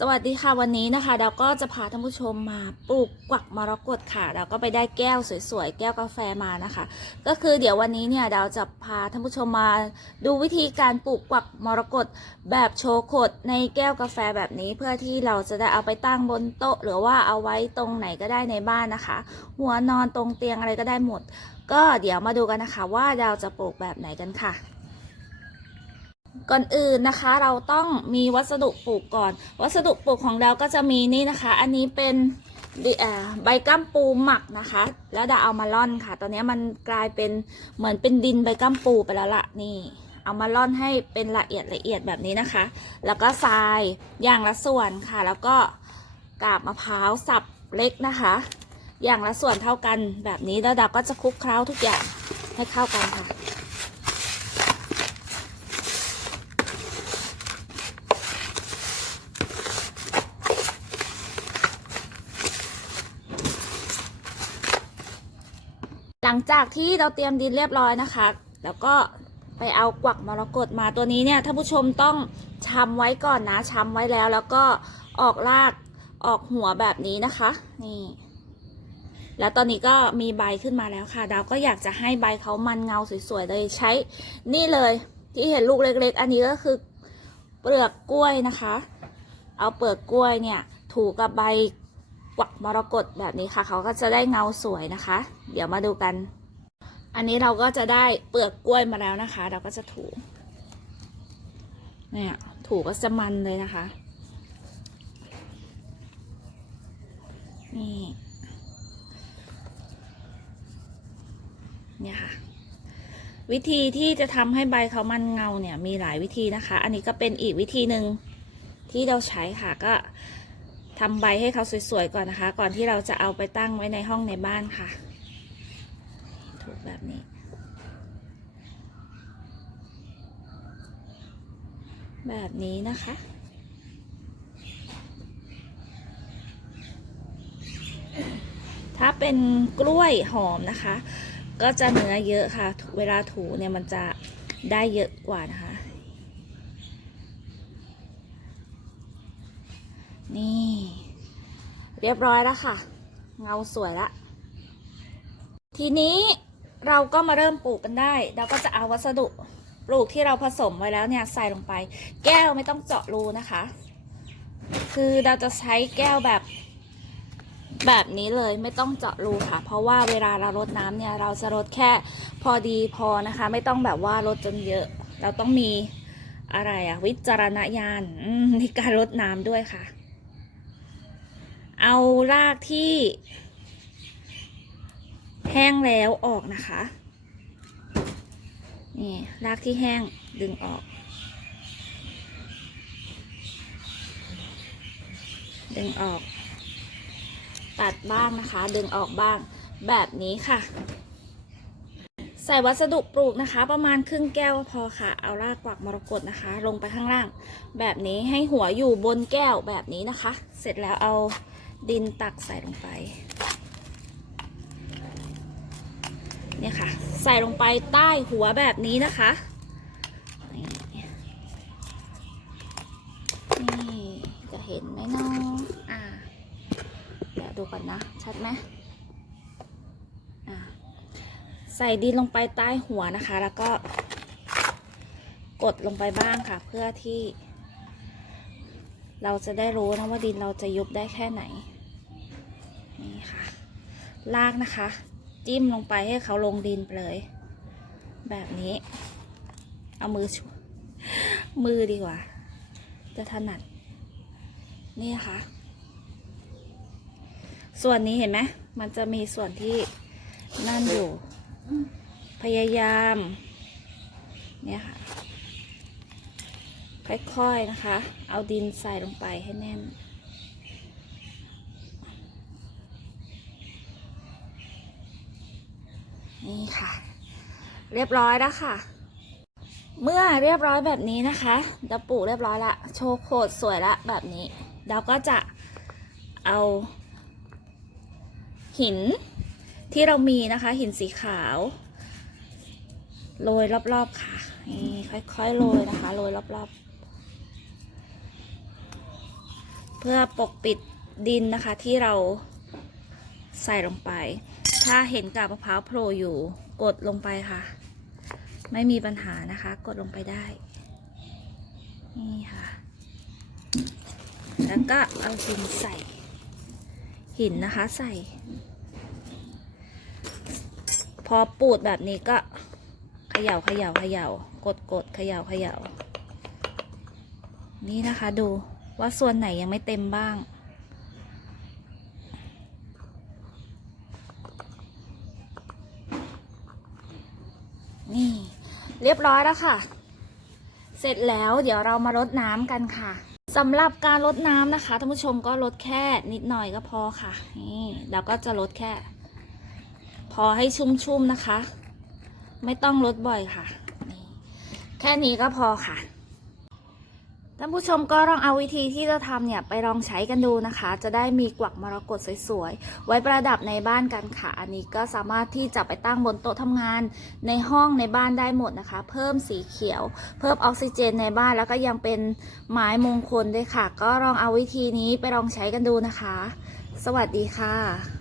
สวัสดีค่ะวันนี้นะคะ เราก็จะพาท่านผู้ชมมาปลูกกวักมรกตค่ะ เราก็ไปได้แก้วสวยๆแก้วกาแฟมานะคะ ก็คือเดี๋ยววันนี้เนี่ยเราจะพาท่านผู้ชมมาดูวิธีการปลูกกวักมรกตแบบโชว์ขดในแก้วกาแฟแบบนี้ เพื่อที่เราจะได้เอาไปตั้งบนโต๊ะ หรือว่าเอาไว้ตรงไหนก็ได้ในบ้านนะคะ หัวนอนตรงเตียงอะไรก็ได้หมด ก็เดี๋ยวมาดูกันนะคะว่าเราจะปลูกแบบไหนกันค่ะ ก่อนอื่นนะคะเราต้องมีวัสดุปลูกก่อน วัสดุปลูกของเราก็จะมีนี่นะคะ อันนี้เป็นใบก้ามปูหมักนะคะ แล้วดาเอามาล่อนค่ะ ตอนนี้มันกลายเป็นเหมือนเป็นดินใบก้ามปูไปแล้วละนี่เอามาล่อนให้เป็นละเอียดละเอียดแบบนี้นะคะ แล้วก็ทรายอย่างละส่วนค่ะ แล้วก็กาบมะพร้าวสับเล็กนะคะ อย่างละส่วนเท่ากันแบบนี้แล้วดาก็จะคลุกเคล้าทุกอย่างให้เข้ากันค่ะ หลังจากที่เราเตรียมดินเรียบร้อยนะคะ แล้วก็ไปเอากวักมรกตมาตัวนี้เนี่ยท่านผู้ชมต้องชำไว้ก่อนนะชำไว้แล้ว แล้วก็ออกรากออกหัวแบบนี้นะคะ นี่ แล้วตอนนี้ก็มีใบขึ้นมาแล้วค่ะ ดาวก็อยากจะให้ใบเขามันเงาสวยๆเลยใช้ นี่เลยที่เห็นลูกเล็ก ๆ อันนี้ก็คือเปลือกกล้วยนะคะ เอาเปลือกกล้วยเนี่ย ถูกับใบ กวักมรกตแบบนี้ค่ะ เขาก็จะได้เงาสวยนะคะ เดี๋ยวมาดูกัน อันนี้เราก็จะได้เปลือกกล้วยมาแล้วนะคะ เราก็จะถูเนี่ยถูก็จะมันเลยนะคะ นี่เนี่ยค่ะ วิธีที่จะทำให้ใบเขามันเงาเนี่ยมีหลายวิธีนะคะ อันนี้ก็เป็นอีกวิธีหนึ่งที่เราใช้ค่ะก็ ทำใบให้เขาสวยๆก่อนนะคะ ก่อนที่เราจะเอาไปตั้งไว้ในห้องในบ้านค่ะ ถูกแบบนี้ แบบนี้นะคะถ้าเป็นกล้วยหอมนะคะ ก็จะเนื้อเยอะค่ะ เวลาถูเนี่ยมันจะได้เยอะกว่านะคะ นี่ เรียบร้อยแล้วค่ะ เงาสวยละ ทีนี้เราก็มาเริ่มปลูกกันได้ เราก็จะเอาวัสดุปลูกที่เราผสมไว้แล้วเนี่ยใส่ลงไป แก้วไม่ต้องเจาะรูนะคะ คือเราจะใช้แก้วแบบแบบนี้เลยไม่ต้องเจาะรูค่ะ เพราะว่าเวลาเรารดน้ำเนี่ย เราจะรดแค่พอดีพอนะคะ ไม่ต้องแบบว่ารดจนเยอะ เราต้องมีอะไรอะวิจารณญาณในการรดน้ำด้วยค่ะ เอารากที่ แห้งแล้วออกนะคะ นี่รากที่แห้งดึงออก ดึงออก ตัดบ้างนะคะ ดึงออกบ้างแบบนี้ค่ะ ใส่วัสดุปลูกนะคะ ประมาณครึ่งแก้วพอค่ะ เอารากกวักมรกตนะคะ ลงไปข้างล่าง แบบนี้ให้หัวอยู่บนแก้วแบบนี้นะคะ เสร็จแล้วเอา ดินตักใส่ลงไป เนี่ยค่ะ ใส่ลงไปใต้หัวแบบนี้นะคะนี่จะเห็นไหมเนาะอ่าเดี๋ยวดูก่อนนะ ชัดไหมอ่าใส่ดินลงไปใต้หัวนะคะ แล้วก็กดลงไปบ้างค่ะ เพื่อที่ เราจะได้รู้นะว่าดินเราจะยุบได้แค่ไหน นี่ค่ะ ลากนะคะ จิ้มลงไปให้เขาลงดินไปเลย แบบนี้ เอามือช่วยมือดีกว่า จะถนัด นี่นะคะ ส่วนนี้เห็นไหม มันจะมีส่วนที่นั่นอยู่ พยายาม เนี่ยค่ะ ค่อยๆนะคะ เอาดินใส่ลงไปให้แน่น นี่ค่ะ เรียบร้อยแล้วค่ะ เมื่อเรียบร้อยแบบนี้นะคะเราปลูกเรียบร้อยละ โชว์โคดสวยละแบบนี้เราก็จะเอา หินที่เรามีนะคะ หินสีขาวโรยรอบๆค่ะ นี่ค่อยๆโรยนะคะ โรยรอบๆ เพื่อปกปิดดินนะคะที่เราใส่ลงไป ถ้าเห็นกาบมะพร้าวโผล่อยู่กดลงไปค่ะ ไม่มีปัญหานะคะ กดลงไปได้ นี่ค่ะ แล้วก็เอาหินใส่ หินนะคะใส่ พอปูดแบบนี้ก็เขย่าเขย่าเขย่ากดกดเขย่าเขย่านี่นะคะดู ว่าส่วนไหนยังไม่เต็มบ้าง นี่ เรียบร้อยแล้วค่ะ เสร็จแล้วเดี๋ยวเรามารดน้ำกันค่ะสำหรับการรดน้ำนะคะท่านผู้ชมก็ลดแค่นิดหน่อยก็พอค่ะ นี่เราก็จะลดแค่ พอให้ชุ่มๆนะคะ ไม่ต้องลดบ่อยค่ะ แค่นี้ก็พอค่ะ ท่านผู้ชมก็ลองเอาวิธีที่จะทำเนี่ยไปลองใช้กันดูนะคะ จะได้มีกวักมรกตสวยๆ ไว้ประดับในบ้านกันค่ะ อันนี้ก็สามารถที่จะไปตั้งบนโต๊ะทำงาน ในห้องในบ้านได้หมดนะคะ เพิ่มสีเขียว เพิ่มออกซิเจนในบ้านแล้วก็ยังเป็นไม้มงคลด้วยค่ะ ก็ลองเอาวิธีนี้ไปลองใช้กันดูนะคะ สวัสดีค่ะ